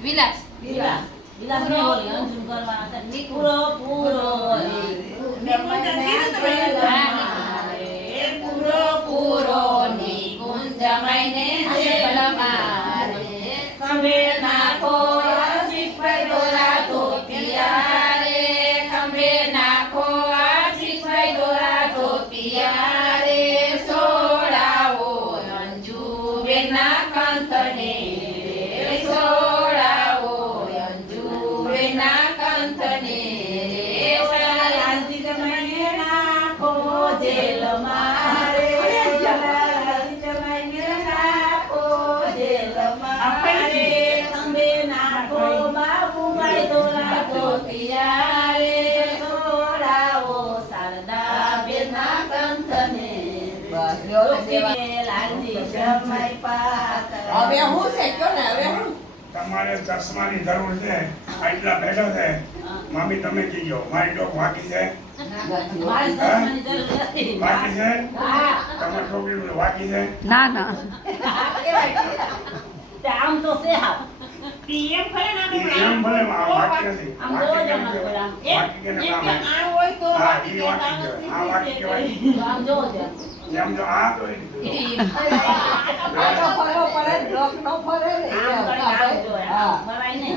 વિલાસ વિલાસ વિલાસ ને બોલી અંજુમ કરવાના છે પૂરો પૂરો પૂરો પૂરો નિકુંજ મૈને જેલ મારે ખંભે નાખો શીખવાય દોરા ધોતિયા રે ખંભે નાખો શીખવાય દોરા ધોતિયા રે સોડાવો અંજુ બેના કંથને હવે હું છે કયો ને હવે હું તમારે ચશ્માની જરૂર છે આટલા બેઠો છે મામી તમે કીજો મારી ડોક વાકી છે મારી સસમાની જરૂર નથી વાકી છે હા તમારી છોકરીનું વાકી છે ના ના આમ તો છે હા પીએમ ભલે ના ઈ એમ ભલે વાકી નથી આમ વાકી જોજો કેમ ના કહેવાય? પડે આમ. વાકી કેને કામ આવે? આ હોય તો હા, ઈ વાકી કહેવાય. આ વાકી કહેવાય. આમ જોજો એમ જો આ તો એ રીતે. આ તો ફરવો પડે બ્લોક નો ફરે ને આમ કરી આમ જોય. હા ફરાય ને